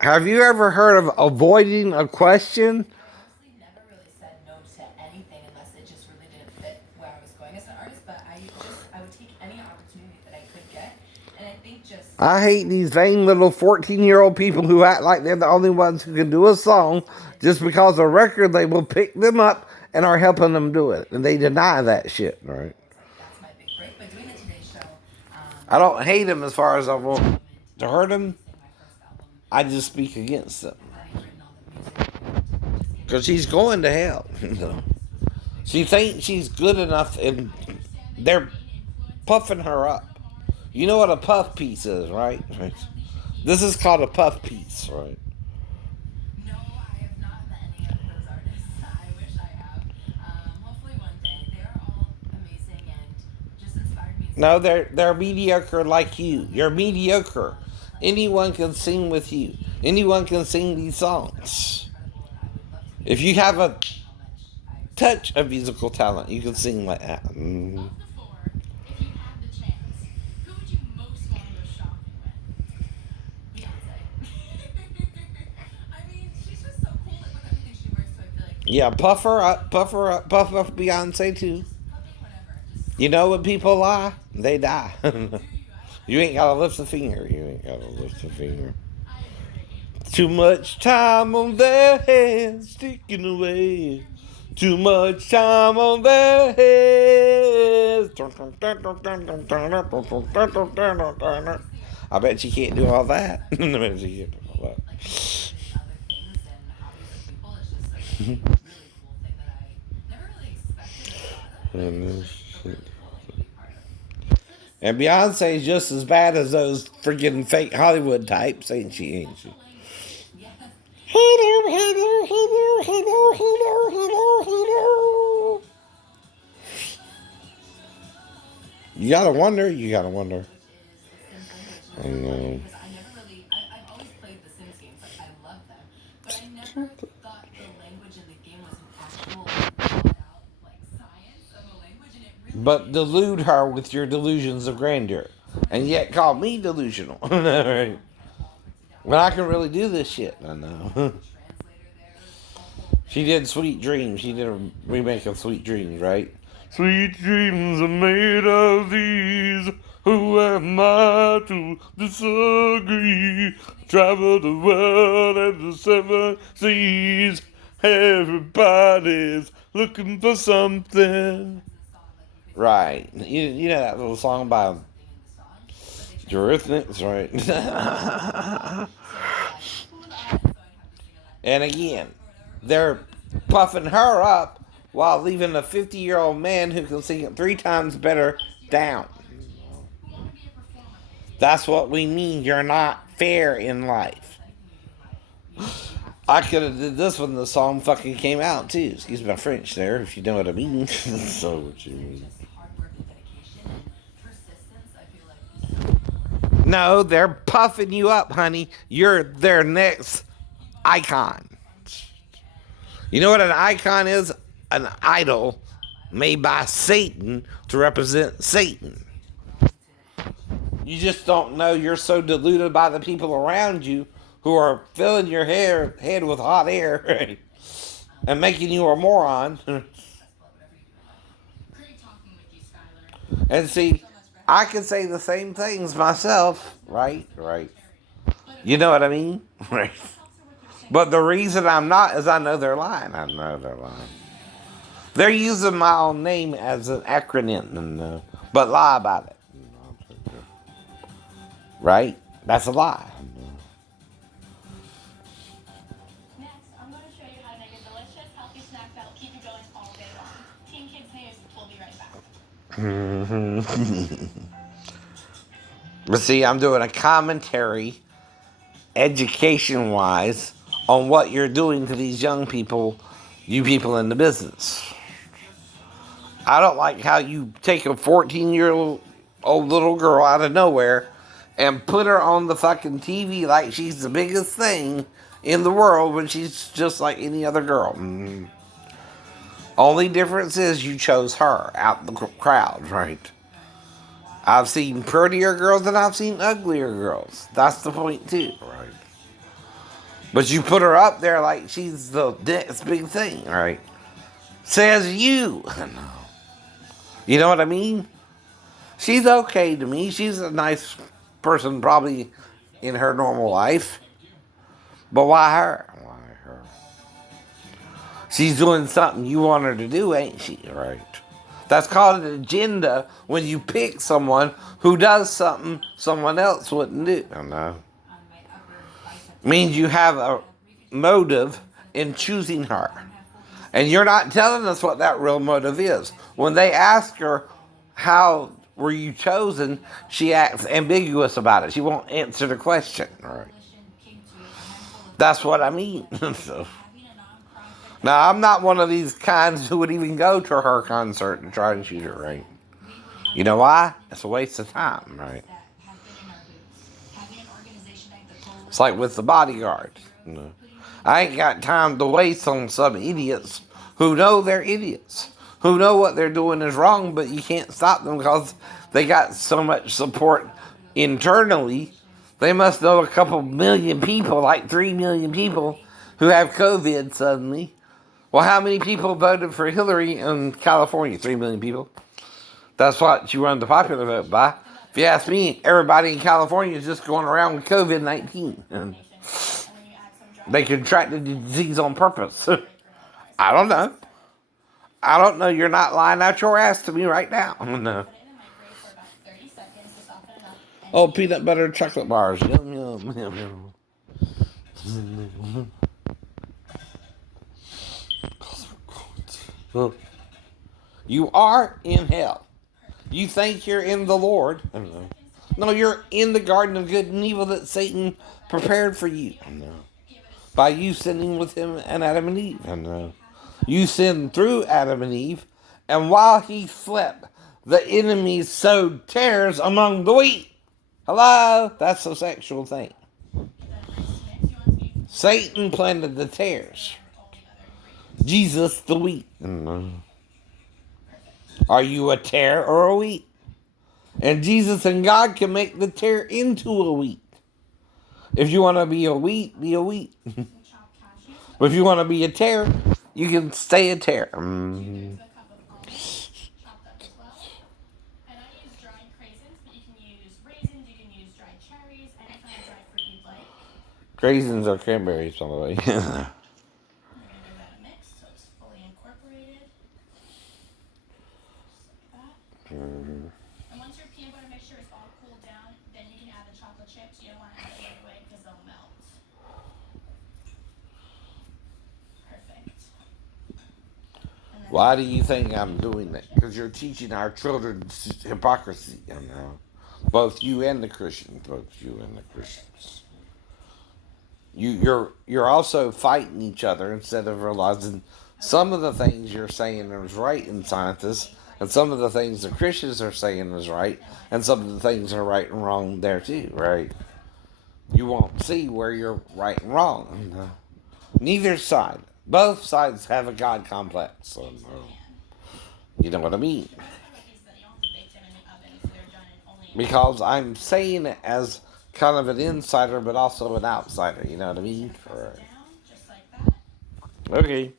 Have you ever heard of avoiding a question? honestly never really said no to anything unless it just really didn't fit where I was going as an artist. But I would take any opportunity that I could get, and I think just I hate these vain little 14-year-old people who act like they're the only ones who can do a song just because a record label picked them up and are helping them do it. And they deny that shit, right? it's like that's my big break. But doing the Today Show, I don't hate them as far as I want to hurt them. releasing my first album, I just speak against them. having written all the music, and just getting Because she's going to hell. was a big She thinks she's good enough and they're puffing her up. You know what a puff piece is, right? This is called a puff piece, right? No, I have not met any of those artists. I wish I have. Hopefully one day. They are all amazing and just inspired me in so No, many they're mediocre like you. You're mediocre. Anyone can sing with you. Anyone can sing these songs. incredible. I would love to be If able you to have a say how much I respect touch of musical talent, you can sing like that. Of the four, if you had the chance, who would you most want to go shopping with? Beyonce. I mean, she's just so cool with everything she wears, so I feel like Yeah, puff her up, puff her up, puff up Beyonce too. just puppy, whatever. Just You know when people lie, they die. do you? You ain't gotta lift a finger. You ain't gotta lift a finger. I agree. Too much time on their heads sticking away. Too much time on their heads. I bet you can't do all that. I bet you can't do all that. Like interested in other things and hobbies with people. It's just like a really cool thing that I never really expected or thought of, but it's just like a really cool thing to be part of. So to And see Beyonce's just as bad as those freaking fake Hollywood types, ain't she? Ain't she? multiple languages, yes, Hello, hello, hello, hello, hello, hello, hello. You gotta wonder. You gotta wonder. is a Sims language. And I it's so funny know. because I never really, I've always played the Sims games, like I love them, but I never thought the language in the game was an actual thought out like science of a language, and it really But is. delude her with your delusions of grandeur, and yet call me delusional. Right? It all put together. When I can really do this shit, I know. The translator there, the whole She thing. did Sweet Dreams. She did a remake of Sweet Dreams, right? Sweet dreams are made of these. Who am I to disagree? Travel the world and the seven seas. Everybody's looking for something. That's the song, like you could Right. listen You know that little song to by something in the song, but they translate it Eurythmics, right? so bad. And so I'd have to sing along And again, or whatever. they're puffing her up while leaving a 50-year-old man who can sing it 3 times better down. Who want to be a performer? That's what we mean. You're not fair in life. Anything you do in life, you have to I could have did this when the song fucking came out too. Excuse my French there, if you know what I mean. So what you mean? just hard work and dedication and persistence. I feel like is so important. No, they're puffing you up, honey. You're their next icon. You know what an icon is? An idol made by Satan to represent Satan. You just don't know you're so deluded by the people around you who are filling your head with hot air, right? And making you a moron. Successful at whatever you do in life. Great talking with you, Skylar. And Thank you see, so much for I having can me. say the same things myself, right? Right. But You know what I mean? Right. helps her with her singing. But the reason I'm not is I know they're lying. I know they're lying. They're using my own name as an acronym, and but lie about it. Right? That's a lie. Next, I'm going to show you how to make a delicious, healthy snack that'll keep you going all day long. Team Kids News will be right back. But see, I'm doing a commentary, education wise, on what you're doing to these young people, you people in the business. I don't like how you take a 14-year-old little girl out of nowhere and put her on the fucking TV like she's the biggest thing in the world when she's just like any other girl. Only difference is you chose her out the crowd, right? I've seen prettier girls and I've seen uglier girls. That's the point too, right? But you put her up there like she's the next big thing, right? Says you. You know what I mean? She's okay to me. She's a nice person probably in her normal life. But why her? Why her? She's doing something you want her to do, ain't she? Right. That's called an agenda when you pick someone who does something someone else wouldn't do. I know. Means you have a motive in choosing her. And you're not telling us what that real motive is. When they ask her, how were you chosen, she acts ambiguous about it. She won't answer the question. Right. That's what I mean. So, now, I'm not one of these kinds who would even go to her concert and try and shoot her, right? You know why? It's a waste of time, right? It's like with the bodyguard. You know? I ain't got time to waste on some idiots who know they're idiots, who know what they're doing is wrong, but you can't stop them because they got so much support internally. They must know a couple million people, like 3 million people, who have COVID suddenly. Well, how many people voted for Hillary in California? 3 million people. That's what you run the popular vote by. If you ask me, everybody in California is just going around with COVID-19. They contracted the disease on purpose. I don't know. I don't know. You're not lying out your ass to me right now. No. Oh, peanut butter chocolate bars. Yum, yum, yum, yum. You are in hell. You think you're in the Lord. No, you're in the garden of good and evil that Satan prepared for you. By you sinning with him and Adam and Eve. You sinned through Adam and Eve, and while he slept, the enemy sowed tares among the wheat. Hello? That's a sexual thing. Satan planted the tares. Jesus the wheat. Are you a tare or a wheat? And Jesus and God can make the tare into a wheat. If you want to be a wheat, be a wheat. But if you want to be a tare, you can stay a tare. Raisins or cranberries, by the way. And once your peanut butter mixture is all cooled down, then you can add the chocolate chips. You don't want to add it right away because they'll melt. Perfect. Why do you think I'm doing that? Because you're teaching our children hypocrisy. Both you and the Christians. Both you and the Christians. You're also fighting each other instead of realizing some of the things you're saying is right in scientists, and some of the things the Christians are saying is right, and some of the things are right and wrong there too, right? You won't see where you're right and wrong. Neither side. Both sides have a God complex. So, you know what I mean? Because I'm saying it as kind of an insider, but also an outsider. You know what I mean? Right. Okay.